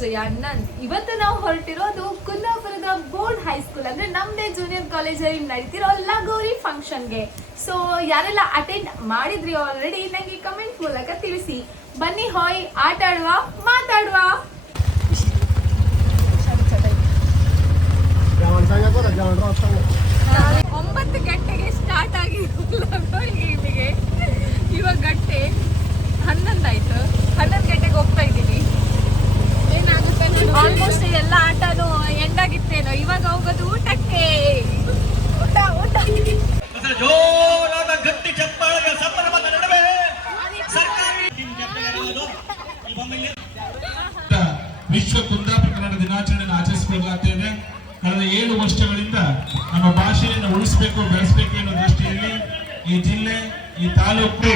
ಜಯ ಇವತ್ತು ನಾವು ಹೊರಟಿರೋದು ಕುಂದಾಪುರದ ಬೋರ್ಡ್ ಹೈಸ್ಕೂಲ್ ಅಂದ್ರೆ ನಮ್ದೇ ಜೂನಿಯರ್ ಕಾಲೇಜಲ್ಲಿ ನಡೀತಿರೋ ಲಗೋರಿ ಫಂಕ್ಷನ್ಗೆ ಸೊ ಯಾರೆಲ್ಲ ಅಟೆಂಡ್ ಮಾಡಿದ್ರಿ ಆಲ್ರೆಡಿ ನನಗೆ ಕಮೆಂಟ್ ಮೂಲಕ ತಿಳಿಸಿ. ಬನ್ನಿ ಹಾಯ್, ಆಟ ಆಡುವ, ಮಾತಾಡುವ. ಒಂಬತ್ತು ಗಂಟೆಗೆ ಸ್ಟಾರ್ಟ್ ಆಗಿ ಇವಾಗ ಗಂಟೆ ಹನ್ನೊಂದಾಯ್ತು. ಹನ್ನೊಂದು ಗಂಟೆಗೆ ಹೋಗ್ತಾ ಇದ್ದೀನಿ. ಆಲ್ಮೋಸ್ಟ್ ಎಲ್ಲ ಆಟನೂ ಎಂಡ್ ಆಗಿತ್ತೇನೋ ಇವಾಗ ಹೋಗೋದು ಊಟಕ್ಕೆ. ಊಟ ಊಟ. ಜೋರಾದ ಗಟ್ಟಿ ಚಪ್ಪಾಳೆಯ ಸಂಭ್ರಮದ ನಡುವೆ ಸರ್ಕಾರಿ ವಿಶ್ವ ಕುಂದಾಪುರ ಕನ್ನಡ ದಿನಾಚರಣೆಯನ್ನು ಆಚರಿಸಿಕೊಳ್ಳಲಾಗ್ತೇವೆ ಕಳೆದ ಏಳು ವರ್ಷಗಳಿಂದ ನಮ್ಮ ಭಾಷೆಯನ್ನು ಉಳಿಸಬೇಕು ಬೆಳೆಸಬೇಕು ಎನ್ನುವ ದೃಷ್ಟಿಯಲ್ಲಿ ಈ ಜಿಲ್ಲೆ ಈ ತಾಲೂಕು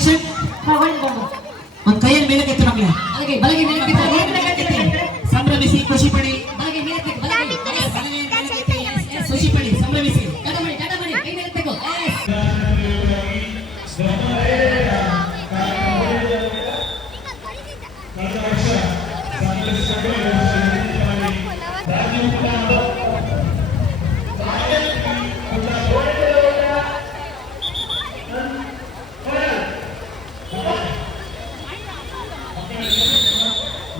ಅಟೆನ್ಷನ್ ಒಂದ್ ಕೈಯಲ್ಲಿ ಮೇಲಕ್ಕೆ ಎತ್ತು ಮಕ್ಕಳೇ ಬಲಗೆ ಬಲಗೆ ಮೇಲಕ್ಕೆ ಎತ್ತಿ. ಸಂಭ್ರಮಿಸಿ ಖುಷಿ ಪಡಿ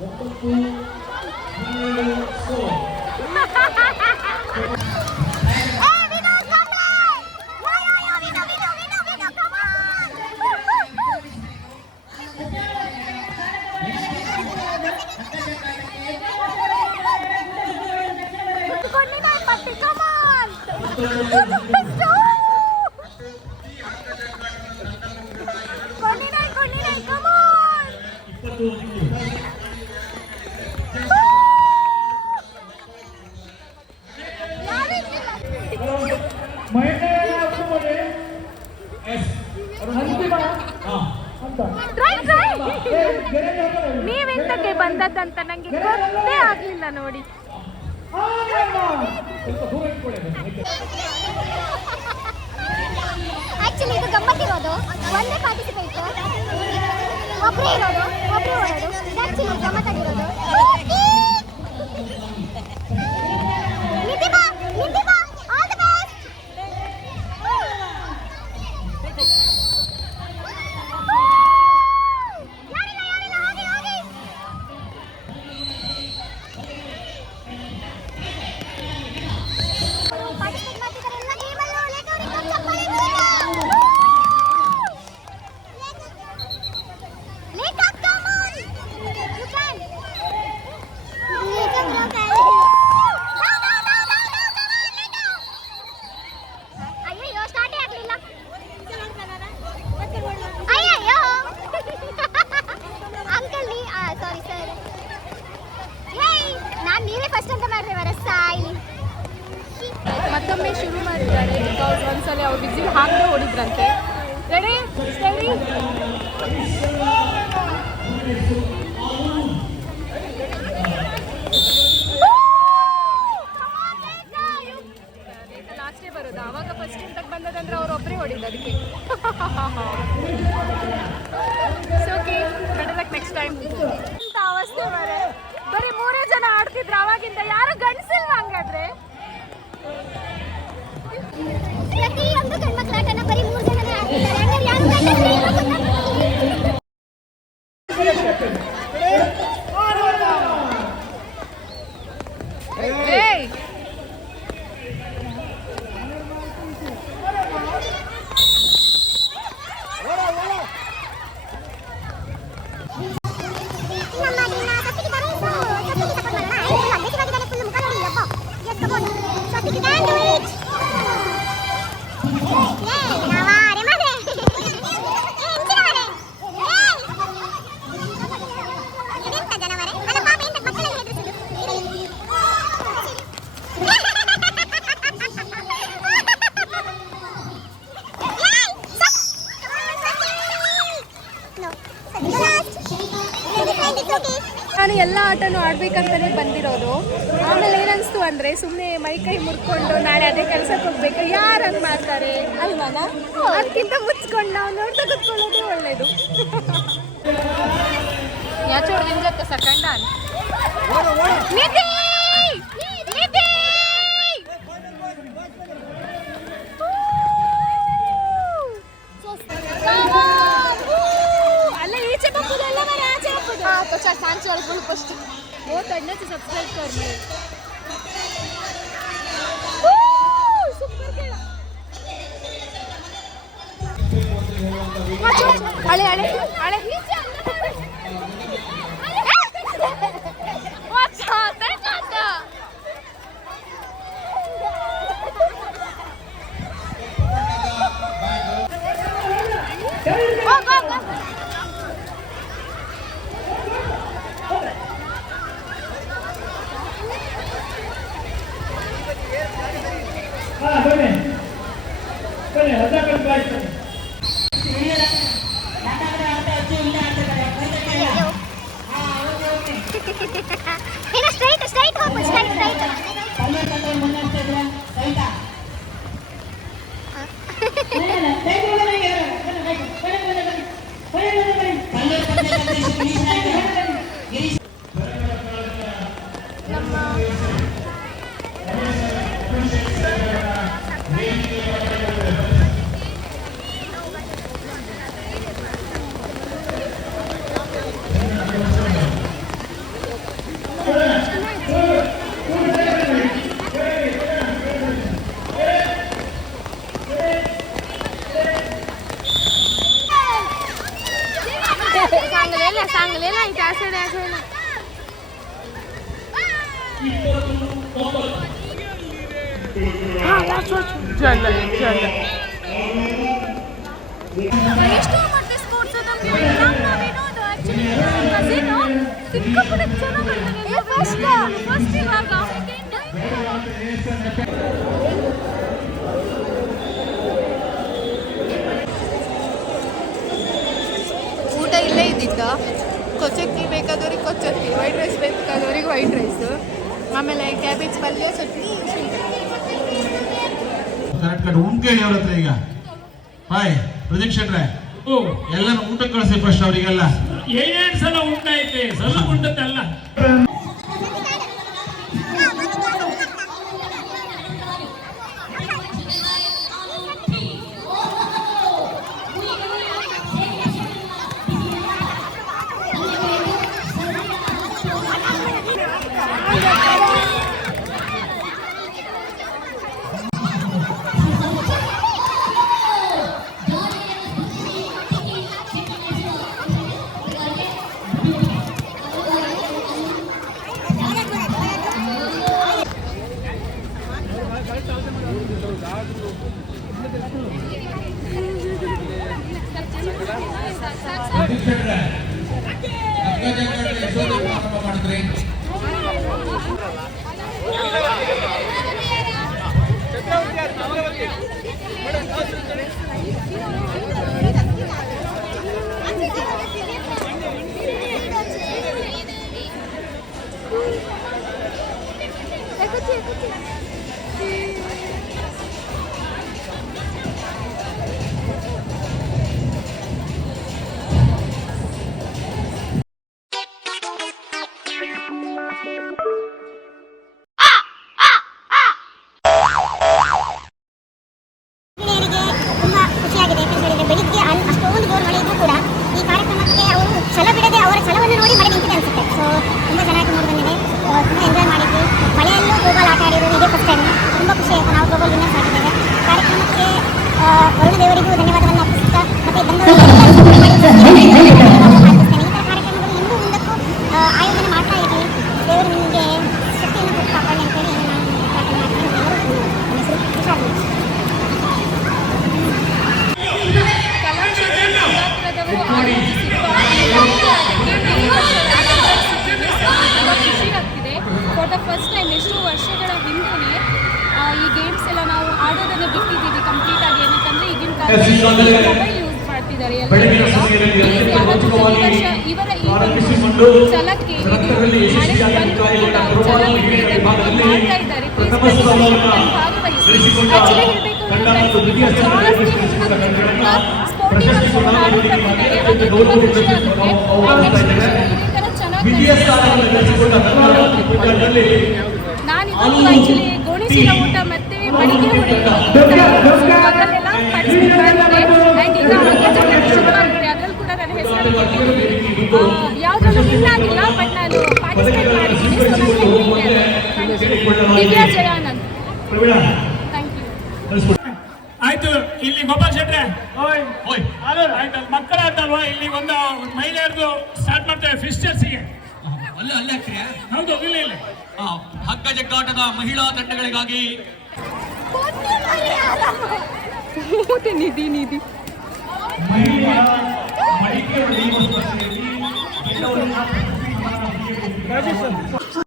원곡부 국민의 수업 ಬಂದದ್ದಂತ ನಂಗೆ ಗೊತ್ತೇ ಆಗ್ಲಿಲ್ಲ ನೋಡಿ. ಆಕ್ಚುಲಿ ಇದು ಗಮ್ಮತ್ತಿರೋದು. ಒಂದೇ ಪಾರ್ಟಿಸಿಪೇಟ್ ಒಬ್ಬರೇ ಇರೋದು ಒಬ್ಬರೇ ಇದು ಆಕ್ಚುಲಿ ಗಮ್ಮತ್ತಾಗಿರೋದು. ನಿತಿಬಾ ನಿತಿಬಾ ಆಲ್ ದಿ ಬೆಸ್ಟ್ ಚೆನ್ನಾಗಿ ಮಾಡ್ತಾರೆ ಅಲ್ವಾನ ಅದಕ್ಕಿಂತ ಮುಚ್ಕೊಂಡು ನಾವು ನೋಡ್ತಾ ಕುತ್ಕೊಳ್ಳೋದೇ ಒಳ್ಳೇದು ಯಾಚೋಡ್ ನಿಂಜಕ್ಕ ಸಕಂಡ ನಿಧಿ ನಿಧಿ ಈಚೆ ಬಪ್ಪದಲ್ಲ ಆಚೆ ಬಪ್ಪದು ಹಾಂ ಪಚಾಸ್ ಸಾಂಚಿ ಒಳಗೆ ಫಸ್ಟ್ ಸಬ್ಸ್ಕ್ರೈಬ್ ಕರ್ಮಿ আরে আরে আরে Ha, ha, ha. ಎಷ್ಟು ಮತ್ತೆ ಸ್ಪೋರ್ಟ್ಸ್ ಸಿಕ್ಕಾಪಟ್ಟೆ ಚೆನ್ನಾಗಿ ಫಸ್ಟ್ ಫಸ್ಟ್ ಇವಾಗ? ಊಟ ಇಲ್ಲೇ ಇದ್ದಿದ್ದ. ಕೊಚ್ಚಕ್ಕಿ ಬೇಕಾದವ್ರಿಗೆ ಕೊಚ್ಚಕ್ಕಿ ವೈಟ್ ರೈಸ್ ಬೇಕಾದವ್ರಿಗೆ ವೈಟ್ ರೈಸ್ ಆಮೇಲೆ ಕ್ಯಾಬೇಜ್ ಪಲ್ಯ ಚಟ್ನಿ ಕರೆಕ್ಟ್ ಕರೆಕ್ಟ್ ಉಂಟು ಹೇಳಿ ಅವ್ರ ಹತ್ರ ಈಗ. ಬಾಯ್ ಪ್ರದೀಪ್ ಶೆಟ್ರೆ ಎಲ್ಲರೂ ಊಟ ಕಳಿಸಿ ಫಸ್ಟ್ ಅವರಿಗೆಲ್ಲ. ಏನೇನ್ ಸಲ ಉಂಟಾಯ್ತೆ ಸಲ ಉಂಟದ್ದಲ್ಲ. ಈ ಒಂದು ಛಲಕ್ಕೆ ಇದು ಮಳೆ ಬಂದು ಕೂಡ ಛಲಕ್ಕೆ ಇದನ್ನು ಮಾಡ್ತಾ ಇದ್ದಾರೆ Please ಬನ್ನಿ, ಭಾಗವಹಿಸಿ ಆಕ್ಚುಲಿ ಹೇಳಬೇಕು ಅಂತಂದ್ರೆ ಜಾಸ್ತಿ ಸ್ಪೋರ್ಟಿವ್ ಆಡಿದ್ದಾರೆ ಅದು ತುಂಬ ಖುಷಿ ಆಗುತ್ತೆ ಈ ಥರ ಚೆನ್ನಾಗಿ ನಾನು ಗೋಣಿಸಿನ ಊಟ ಮತ್ತೆ ಅದರಲ್ಲಿ ಕೂಡ ನನ್ನ ಹೆಸರು ಯಾವುದ್ರಲ್ಲೂ ವಿನ್ ಆಗಿಲ್ಲ ಬಟ್ ನಾನು ಪಾರ್ಟಿಸಿಪೇಟ್ ಮಾಡಿದ್ದೀನಿ ಸೊ ನನಗೆ ದಿವ್ಯಾ ಜಯಾನಂದ್ ಥ್ಯಾಂಕ್ ಯು ಆಯ್ತು ಇಲ್ಲಿ ಗೋಪಾಲ್ ಶೆಟ್ರೆ. ಓಯ್ ಓಯ್. ಆಯ್ತು ಅಲ್ಲಿ ಮಕ್ಕಳ ಆಯ್ತಲ್ವಾ ಅಲ್ವಾ ಇಲ್ಲಿ ಒಂದು ಮಹಿಳೆಯರ್ದು ಸ್ಟಾರ್ಟ್ ಮಾಡ್ತೇವೆ ಫಿಸ್ಟರ್ಸಿಗೆ ಅಲ್ಲೇ ಅಲ್ಲೇ ಆಗ್ತೀಯಾ ಹೌದು ಇಲ್ಲಿ ಇಲ್ಲಿ. ಹಗ್ಗ ಜಗ್ಗಾಟದ ಮಹಿಳಾ ತಂಡಗಳಿಗಾಗಿ ನಿಧಿ ನಿಧಿ. सांग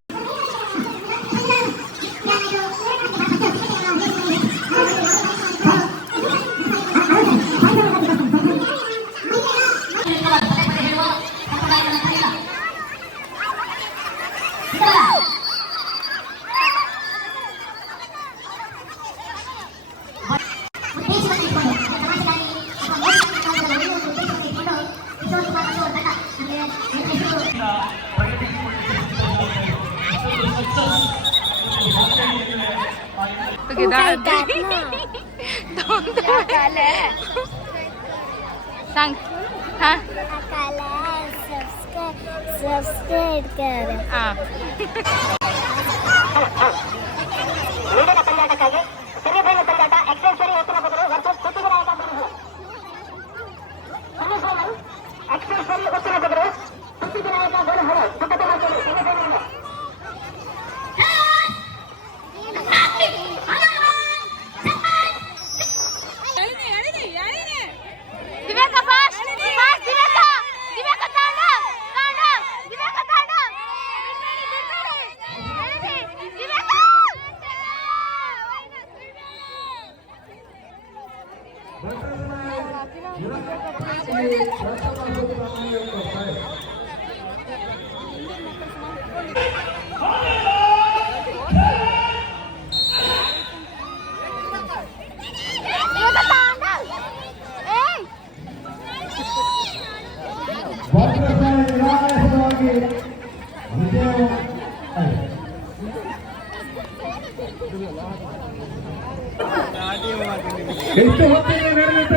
ಎಷ್ಟು ಹೊತ್ತಿಗೆ ನಡೆದಿರ್ತಕ್ಕಂಥ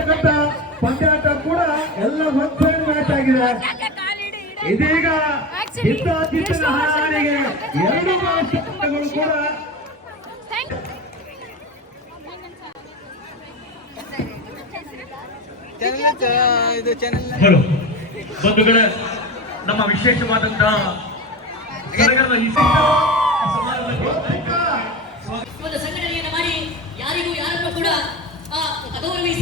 ಇದೀಗ ಜಿದ್ದಾಜಿದ್ದಿನ ಹಾರಾಣಿಗೆ ಎರಡು ಮಾತುಗಳು ಕೂಡ ಬಂಧುಗಳೇ ನಮ್ಮ ವಿಶೇಷವಾದಂತಹ ಸಂಘಟನೆಯನ್ನು ಮಾಡಿ ಯಾರಿಗೂ ಯಾರನ್ನು ಕೂಡ ಗೌರವಿಸಿ.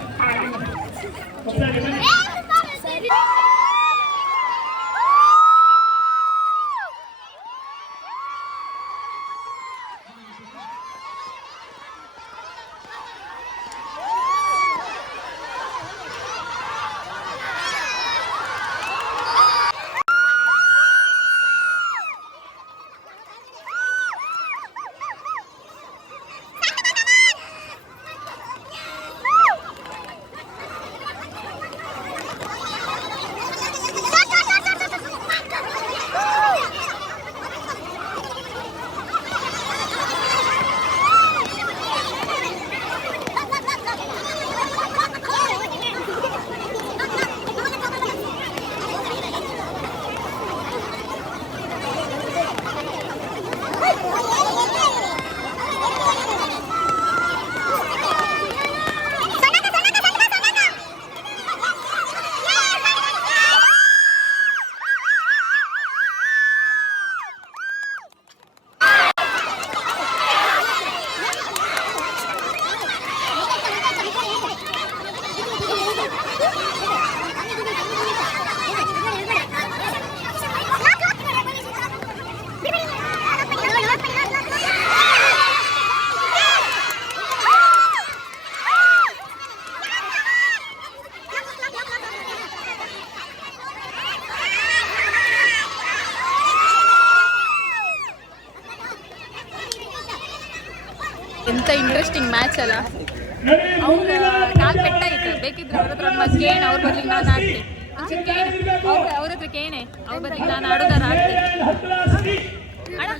ಎಂತ ಇಂಟ್ರೆಸ್ಟಿಂಗ್ ಮ್ಯಾಚ್ ಅಲ್ಲ. ಅವ್ರ, ಕಾಲ್ ಪೆಟ್ಟಾಯ್ತು ಬೇಕಿದ್ರೆ ಅವ್ರ ಹತ್ರ ಕೇಣ, ಅವ್ರ ಬದಲಿಗೆ ನಾನು ಆಡ್ತೀನಿ ಅವ್ರ ಹತ್ರ ಕೇಣೆ. ಅವ್ರ ಬದಲಿಗೆ ನಾನು ಆಡೋದಾರ ಆಡ್ತೀನಿ ಅಣ್ಣ